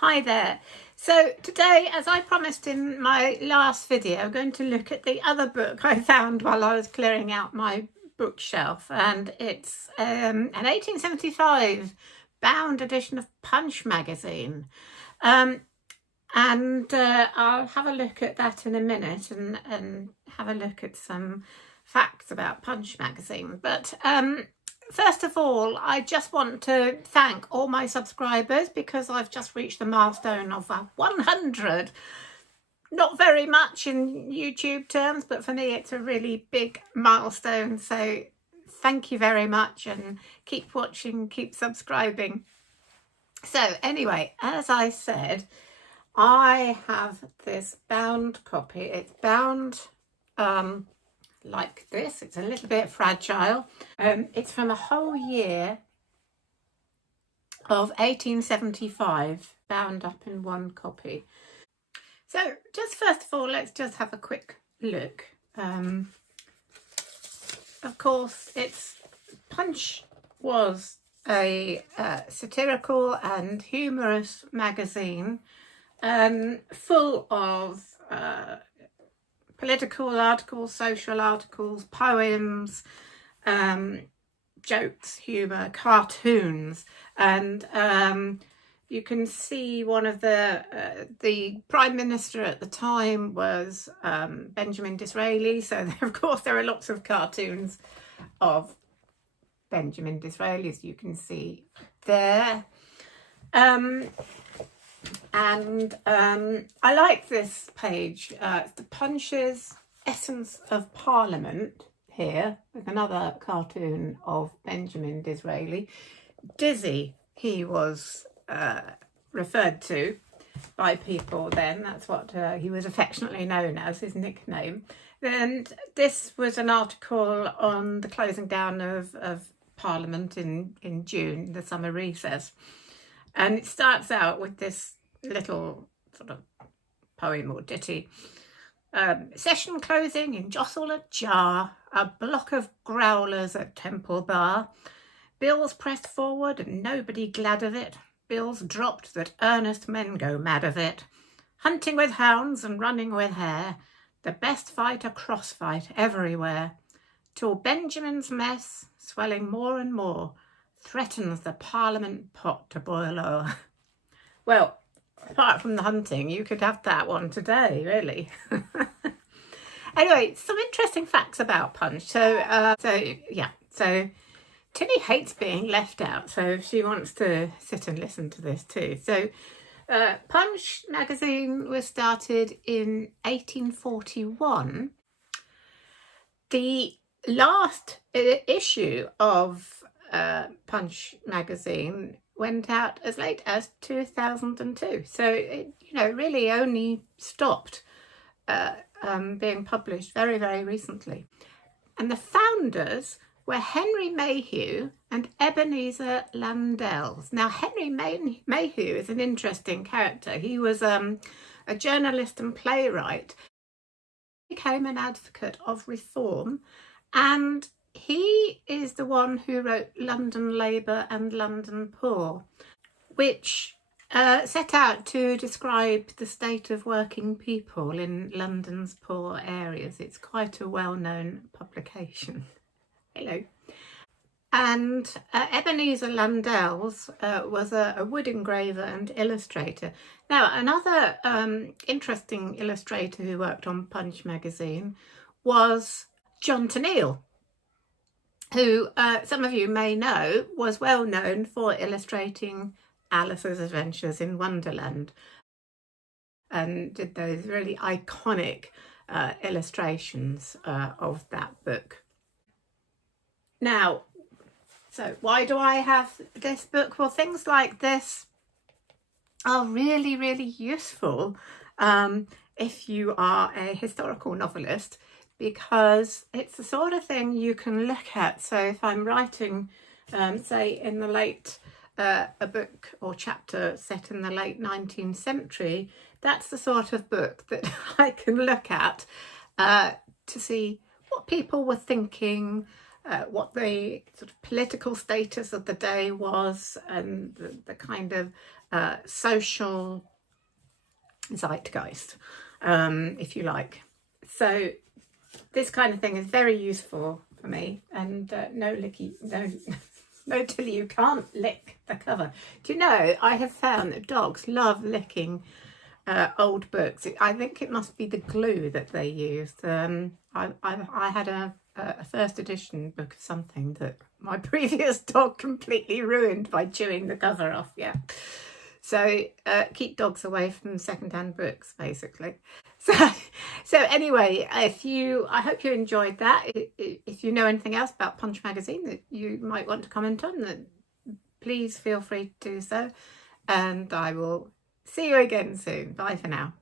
Hi there. So today, as I promised in my last video, I'm going to look at the other book I found while I was clearing out my bookshelf, and it's an 1875 bound edition of Punch magazine. I'll have a look at that in a minute and have a look at some facts about Punch magazine. But first of all, I just want to thank all my subscribers because I've just reached the milestone of 100. Not very much in YouTube terms, but for me it's a really big milestone. So thank you very much, and keep watching, keep subscribing. So anyway, as I said, I have this bound copy. It's bound like this. It's a little bit fragile. It's from a whole year of 1875, bound up in one copy. So just first of all, let's just have a quick look. Of course, Punch was a satirical and humorous magazine, full of political articles, social articles, poems, jokes, humour, cartoons, and you can see one of the Prime Minister at the time was Benjamin Disraeli, so of course there are lots of cartoons of Benjamin Disraeli, as you can see there. I like this page. It's the Punch's Essence of Parliament here, with another cartoon of Benjamin Disraeli. Dizzy, he was referred to by people then. That's what he was affectionately known as, his nickname. And this was an article on the closing down of Parliament in June, the summer recess. And it starts out with this little sort of poem or ditty. Session closing in jostle and jar, a block of growlers at Temple Bar. Bills pressed forward and nobody glad of it. Bills dropped that earnest men go mad of it. Hunting with hounds and running with hare, the best fight a cross fight everywhere. Till Benjamin's mess, swelling more and more, threatens the Parliament pot to boil o'er. Well, apart from the hunting, you could have that one today, really. Anyway, some interesting facts about Punch. So Tilly hates being left out, so she wants to sit and listen to this too. So Punch magazine was started in 1841. The last issue of Punch magazine went out as late as 2002, so it really only stopped being published very, very recently. And the founders were Henry Mayhew and Ebenezer Landells. Now, Henry Mayhew is an interesting character. He was a journalist and playwright. He became an advocate of reform, and he is the one who wrote London Labour and London Poor, which set out to describe the state of working people in London's poor areas. It's quite a well-known publication. Hello. And Ebenezer Landells was a wood engraver and illustrator. Now, another interesting illustrator who worked on Punch magazine was John Tenniel, who some of you may know was well known for illustrating Alice's Adventures in Wonderland, and did those really iconic illustrations of that book. Now, so why do I have this book? Well, things like this are really, really useful if you are a historical novelist, because it's the sort of thing you can look at. So if I'm writing, say, in the late, a book or chapter set in the late 19th century, that's the sort of book that I can look at to see what people were thinking, what the sort of political status of the day was, and the kind of social zeitgeist, if you like. So this kind of thing is very useful for me, and no till you can't lick the cover. Do you know, I have found that dogs love licking old books. I think it must be the glue that they used. I had a first edition book of something that my previous dog completely ruined by chewing the cover off. Yeah. So keep dogs away from secondhand books, basically. So anyway, I hope you enjoyed that. If you know anything else about Punch magazine that you might want to comment on, then please feel free to do so. And I will see you again soon. Bye for now.